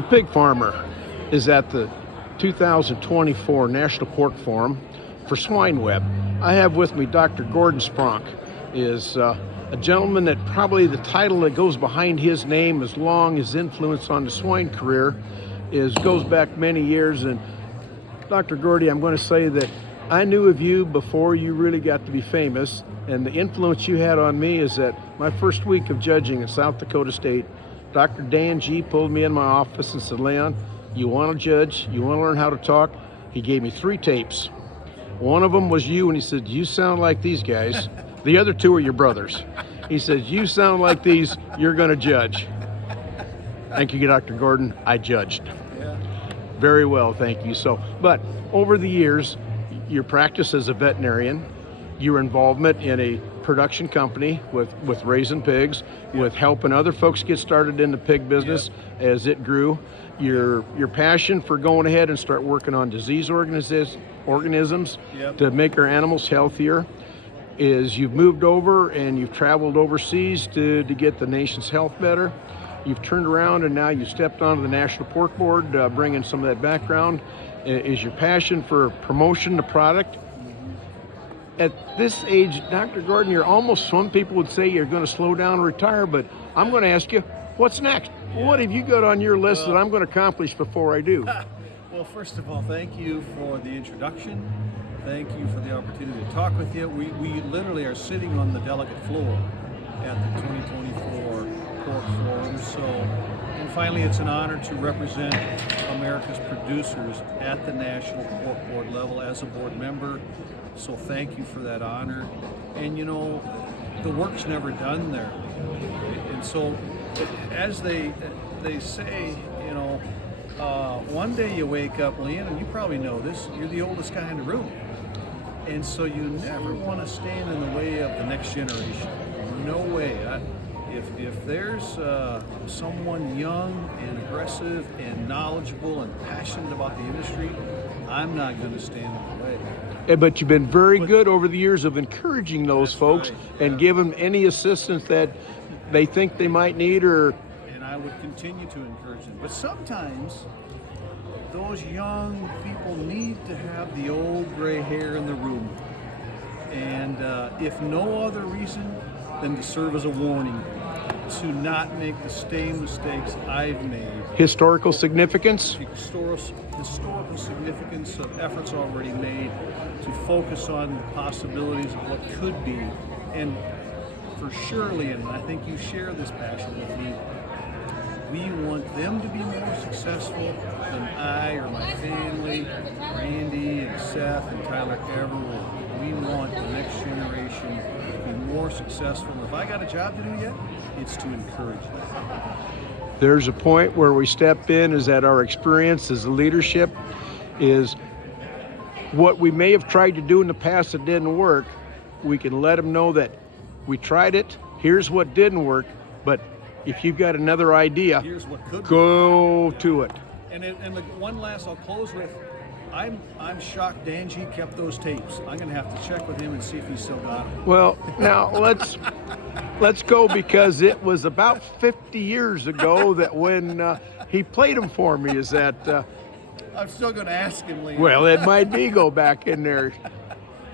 The pig farmer is at the 2024 National Pork Forum for Swine Web. I have with me Dr. Gordon Spronk. Is a gentleman that probably the title that goes behind his name, as long as influence on the swine career, goes back many years. And Dr. Gordy, I'm going to say that I knew of you before you really got to be famous, and the influence you had on me is that my first week of judging at South Dakota State, Dr. Dan G pulled me in my office and said, "Leon, you want to judge, you want to learn how to talk?" He gave me 3 tapes. One of them was you, and he said, "You sound like these guys." The other 2 are your brothers. He says, "You sound like these, you're going to judge." Thank you, Dr. Gordon. I judged. Yeah. Very well, thank you. But over the years, your practice as a veterinarian, your involvement in a production company with raising pigs, with helping other folks get started in the pig business as it grew, your passion for going ahead and start working on disease organisms to make our animals healthier, is you've moved over and you've traveled overseas to get the nation's health better. You've turned around and now you've stepped onto the National Pork Board, bringing some of that background. Is your passion for promotion the product? At this age, Dr. Gordon, you're almost, some people would say you're going to slow down and retire, but I'm going to ask you, what's next? Yeah. What have you got on your list that I'm going to accomplish before I do? Well, first of all, thank you for the introduction. Thank you for the opportunity to talk with you. We literally are sitting on the delegate floor at the 2024 Pork Forum. And finally, it's an honor to represent America's producers at the National Pork Board level as a board member. So thank you for that honor. And you know, the work's never done there. And so, as they say, you know, one day you wake up, Leon, and you probably know this, you're the oldest guy in the room. And so you never want to stand in the way of the next generation. No way. If there's someone young and aggressive and knowledgeable and passionate about the industry, I'm not going to stand in the way. But you've been very good over the years of encouraging those folks and giving any assistance that they think they might need. And I would continue to encourage them. But sometimes those young people need to have the old gray hair in the room. And if no other reason than to serve as a warning, to not make the same mistakes I've made. Historical significance? Historical significance of efforts already made to focus on the possibilities of what could be. And for surely, and I think you share this passion with me, we want them to be more successful than I or my family, Randy and Seth and Tyler ever will. We want the next generation to be more successful. If I got a job to do yet, it's to encourage them. There's a point where we step in, is that our experience as a leadership is what we may have tried to do in the past that didn't work. We can let them know that we tried it, here's what didn't work, but if you've got another idea, here's what could go to it. And the one last I'll close with, I'm shocked Dan G kept those tapes. I'm going to have to check with him and see if he still got them. Well, now let's go, because it was about 50 years ago that when he played them for me. Is that? I'm still going to ask him later. Well, it might be go back in there.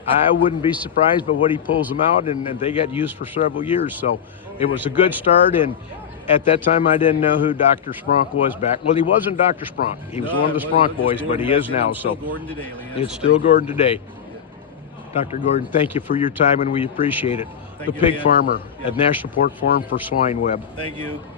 I wouldn't be surprised, but what he pulls them out, and they got used for several years. So it was a good start. And at that time, I didn't know who Dr. Spronk was back. Well, he wasn't Dr. Spronk. He was one of the Spronk boys, but he is now. So Gordon today, it's still Gordon today. Dr. Gordon, thank you for your time, and we appreciate it. The Pig Farmer at National Pork Forum for Swine Web. Thank you.